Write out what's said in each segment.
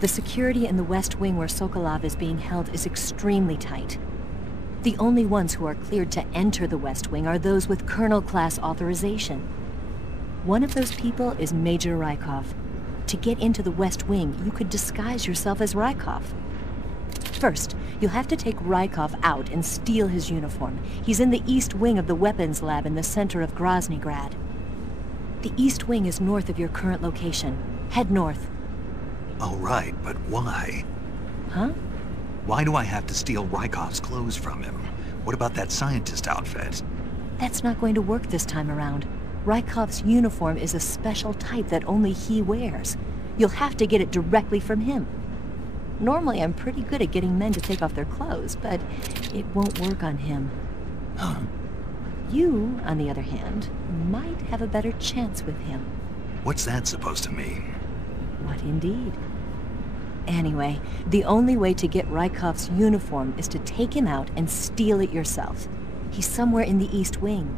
The security in the West Wing where Sokolov is being held is extremely tight. The only ones who are cleared to enter the West Wing are those with Colonel-class authorization. One of those people is Major Rykov. To get into the West Wing, you could disguise yourself as Rykov. First, you'll have to take Rykov out and steal his uniform. He's in the East Wing of the weapons lab in the center of Groznygrad. The East Wing is north of your current location. Head north. All right, but why? Huh? Why do I have to steal Rykov's clothes from him? What about that scientist outfit? That's not going to work this time around. Rykov's uniform is a special type that only he wears. You'll have to get it directly from him. Normally, I'm pretty good at getting men to take off their clothes, but it won't work on him. Huh? You, on the other hand, might have a better chance with him. What's that supposed to mean? What indeed? Anyway, the only way to get Rykov's uniform is to take him out and steal it yourself. He's somewhere in the East Wing.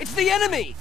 It's the enemy!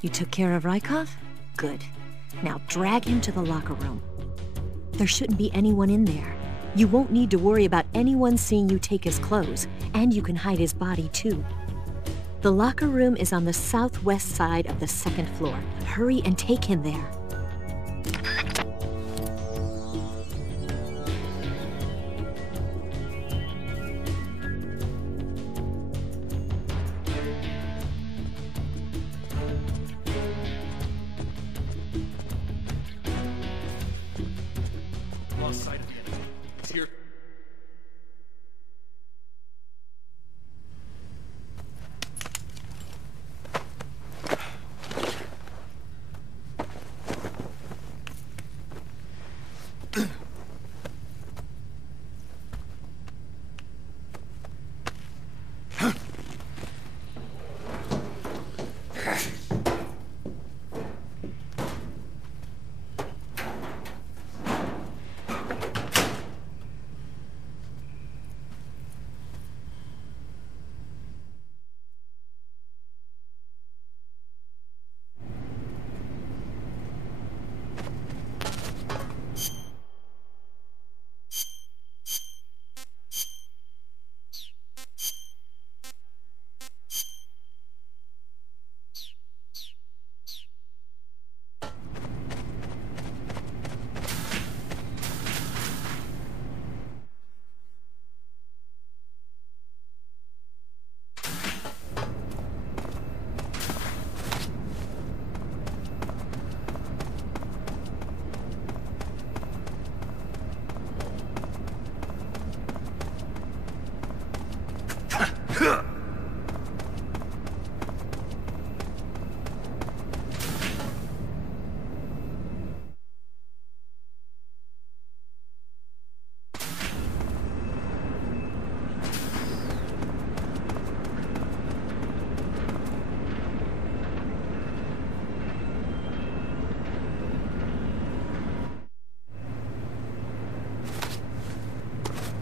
You took care of Rykov? Good. Now drag him to the locker room. There shouldn't be anyone in there. You won't need to worry about anyone seeing you take his clothes, and you can hide his body too. The locker room is on the southwest side of the second floor. Hurry and take him there. Lost sight of the enemy. It's here.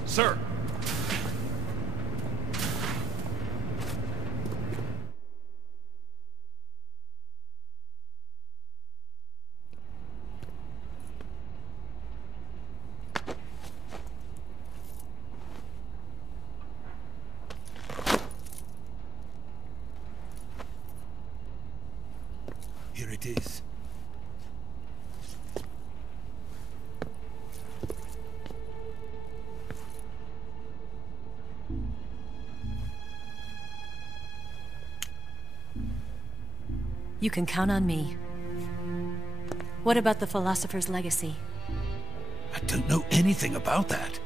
Sir! Here it is. You can count on me. What about the philosopher's legacy? I don't know anything about that.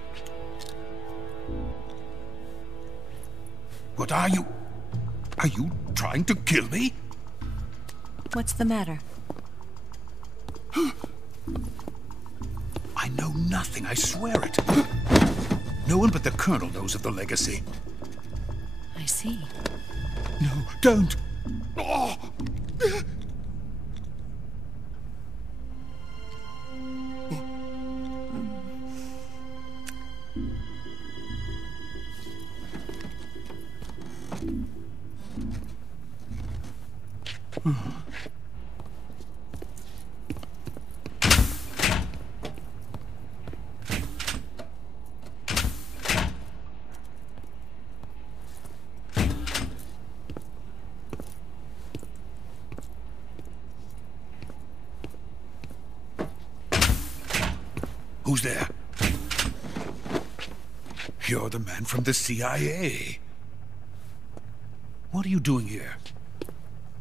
What are you? Are you trying to kill me? What's the matter? I know nothing, I swear it. No one but the Colonel knows of the legacy. I see. No, don't! Oh! Who's there? You're the man from the CIA. What are you doing here?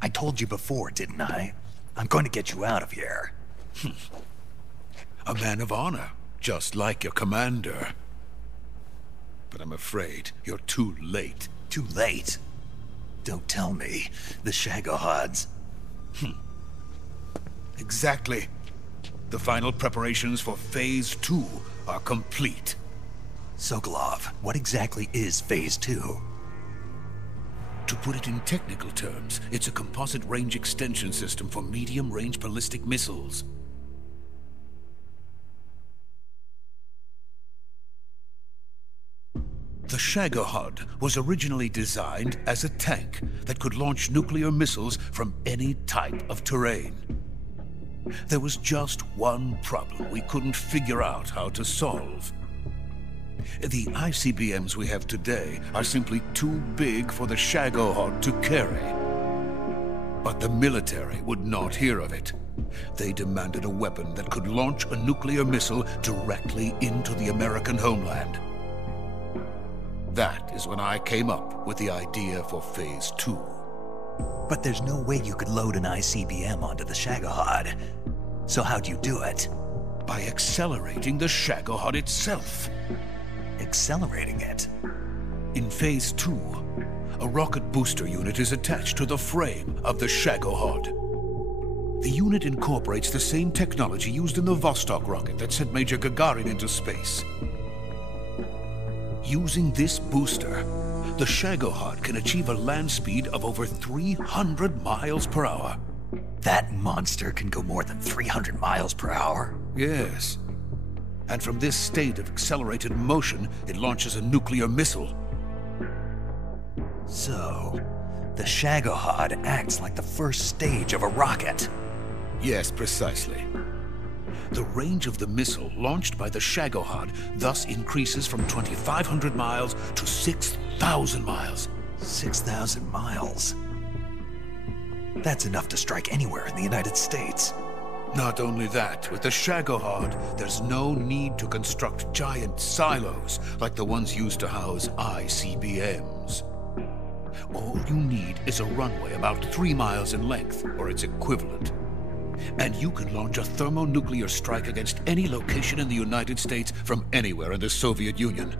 I told you before, didn't I? I'm going to get you out of here. A man of honor, just like your commander. But I'm afraid you're too late. Too late? Don't tell me. The Shagohods. Exactly. The final preparations for Phase 2 are complete. Sokolov, what exactly is Phase 2? To put it in technical terms, it's a composite range extension system for medium-range ballistic missiles. The Shagohod was originally designed as a tank that could launch nuclear missiles from any type of terrain. There was just one problem we couldn't figure out how to solve. The ICBMs we have today are simply too big for the Shagohod to carry. But the military would not hear of it. They demanded a weapon that could launch a nuclear missile directly into the American homeland. That is when I came up with the idea for Phase 2. But there's no way you could load an ICBM onto the Shagohod. So how'd you do it? By accelerating the Shagohod itself. Accelerating it? In Phase 2, a rocket booster unit is attached to the frame of the Shagohod. The unit incorporates the same technology used in the Vostok rocket that sent Major Gagarin into space. Using this booster, the Shagohod can achieve a land speed of over 300 miles per hour. That monster can go more than 300 miles per hour? Yes. And from this state of accelerated motion, it launches a nuclear missile. So, the Shagohod acts like the first stage of a rocket. Yes, precisely. The range of the missile launched by the Shagohod thus increases from 2,500 miles to 6,000 miles. 6,000 miles? That's enough to strike anywhere in the United States. Not only that, with the Shagohod, there's no need to construct giant silos like the ones used to house ICBMs. All you need is a runway about 3 miles in length, or its equivalent. And you can launch a thermonuclear strike against any location in the United States from anywhere in the Soviet Union.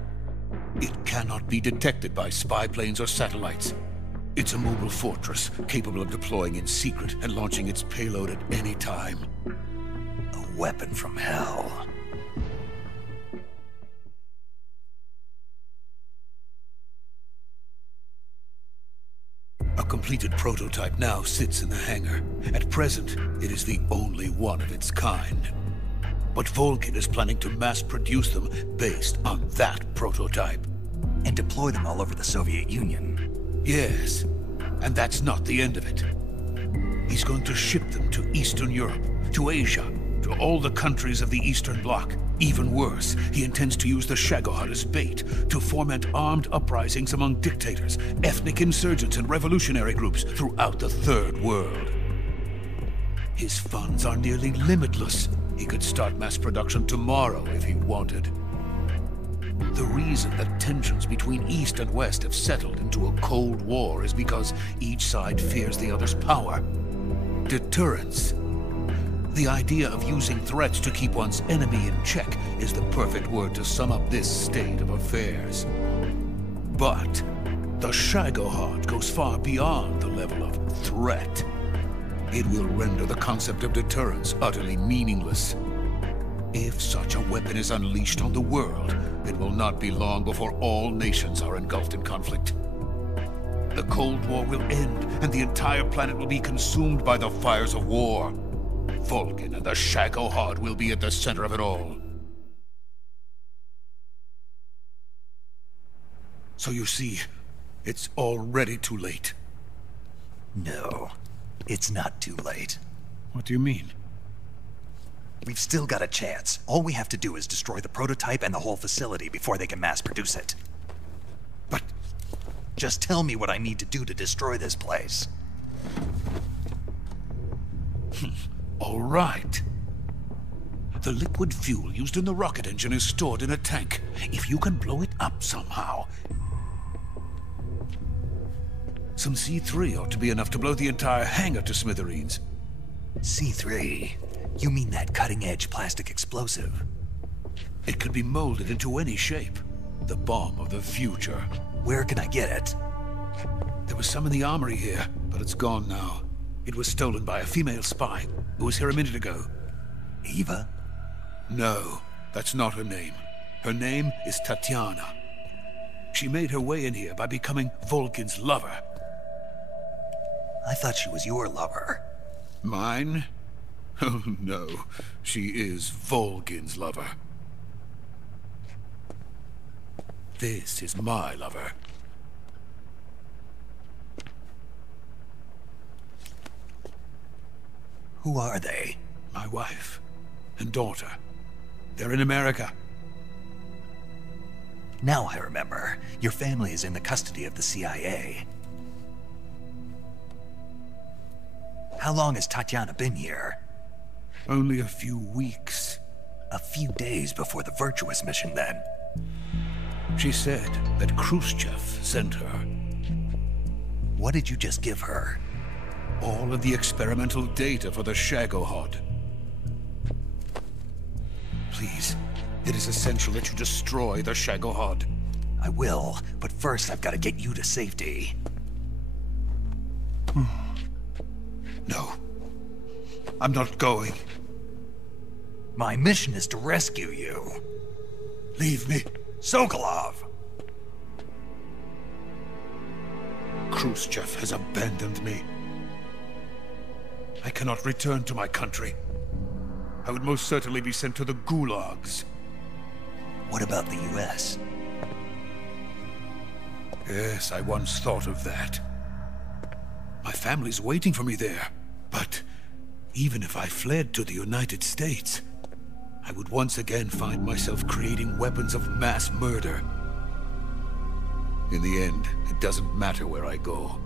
It cannot be detected by spy planes or satellites. It's a mobile fortress, capable of deploying in secret and launching its payload at any time. A weapon from hell. A completed prototype now sits in the hangar. At present, it is the only one of its kind. But Volkin is planning to mass-produce them based on that prototype. And deploy them all over the Soviet Union. Yes, and that's not the end of it. He's going to ship them to Eastern Europe, to Asia, to all the countries of the Eastern Bloc. Even worse, he intends to use the Shagohod as bait to foment armed uprisings among dictators, ethnic insurgents, and revolutionary groups throughout the Third World. His funds are nearly limitless. He could start mass production tomorrow if he wanted. The reason that tensions between East and West have settled into a Cold War is because each side fears the other's power. Deterrence. The idea of using threats to keep one's enemy in check is the perfect word to sum up this state of affairs. But the Shagohod goes far beyond the level of threat. It will render the concept of deterrence utterly meaningless. If such a weapon is unleashed on the world, it will not be long before all nations are engulfed in conflict. The Cold War will end, and the entire planet will be consumed by the fires of war. Volkin and the Shagohod will be at the center of it all. So you see, it's already too late. No, it's not too late. What do you mean? We've still got a chance. All we have to do is destroy the prototype and the whole facility before they can mass produce it. But just tell me what I need to do to destroy this place. All right. The liquid fuel used in the rocket engine is stored in a tank. If you can blow it up somehow... Some C3 ought to be enough to blow the entire hangar to smithereens. C3? You mean that cutting-edge plastic explosive? It could be molded into any shape. The bomb of the future. Where can I get it? There was some in the armory here, but it's gone now. It was stolen by a female spy who was here a minute ago. Eva? No, that's not her name. Her name is Tatiana. She made her way in here by becoming Volkin's lover. I thought she was your lover. Mine? Oh no, she is Volkin's lover. This is my lover. Who are they? My wife and daughter. They're in America. Now I remember. Your family is in the custody of the CIA. How long has Tatiana been here? Only a few weeks. A few days before the Virtuous mission, then. She said that Khrushchev sent her. What did you just give her? All of the experimental data for the Shagohod. Please, it is essential that you destroy the Shagohod. I will, but first I've got to get you to safety. No. I'm not going. My mission is to rescue you. Leave me. Sokolov! Khrushchev has abandoned me. I cannot return to my country. I would most certainly be sent to the gulags. What about the US? Yes, I once thought of that. My family's waiting for me there. But even if I fled to the United States, I would once again find myself creating weapons of mass murder. In the end, it doesn't matter where I go.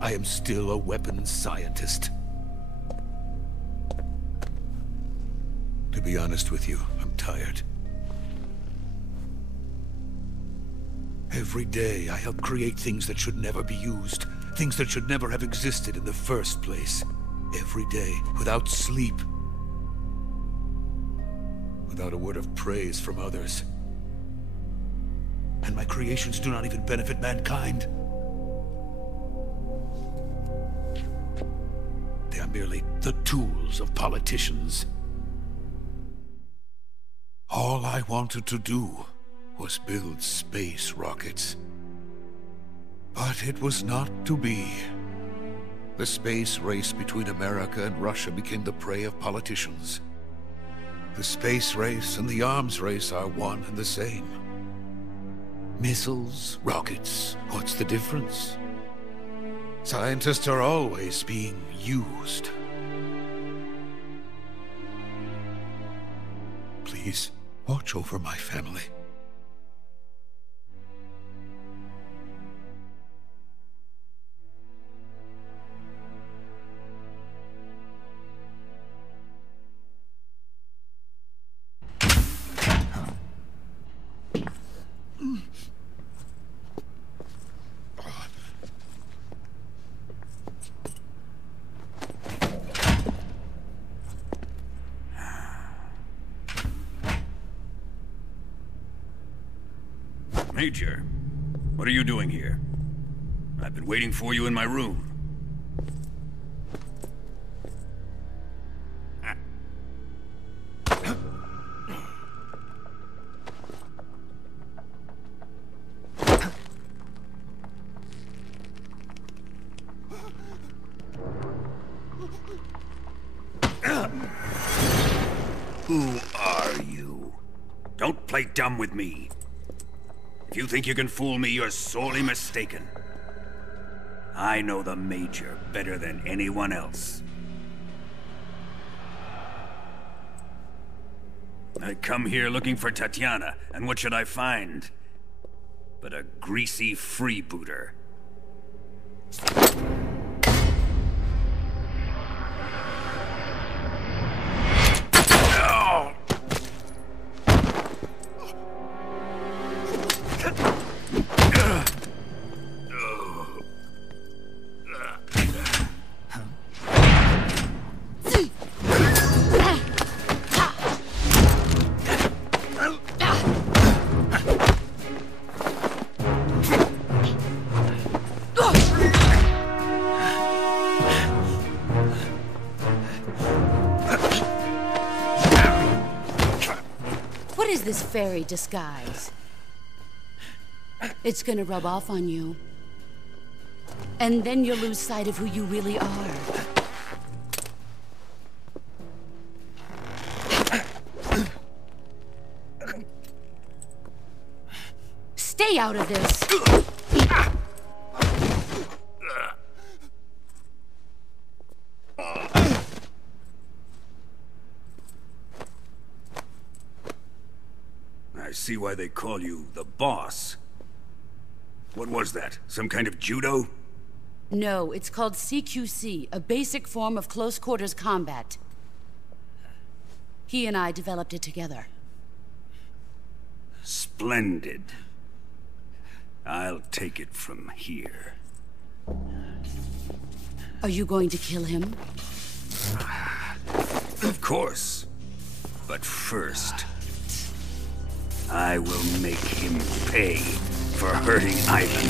I am still a weapons scientist. To be honest with you, I'm tired. Every day I help create things that should never be used, things that should never have existed in the first place. Every day, without sleep. Without a word of praise from others. And my creations do not even benefit mankind. They are merely the tools of politicians. All I wanted to do was build space rockets. But it was not to be. The space race between America and Russia became the prey of politicians. The space race and the arms race are one and the same. Missiles, rockets, what's the difference? Scientists are always being used. Please, watch over my family. Major, what are you doing here? I've been waiting for you in my room. Who are you? Don't play dumb with me. If you think you can fool me, you're sorely mistaken. I know the Major better than anyone else. I come here looking for Tatiana, and what should I find? But a greasy freebooter. this fairy disguise. It's gonna rub off on you. And then you'll lose sight of who you really are. Stay out of this! I see why they call you the boss. What was that? Some kind of judo? No, it's called CQC, a basic form of close quarters combat. He and I developed it together. Splendid. I'll take it from here. Are you going to kill him? Of course. But first, I will make him pay for hurting Ivan.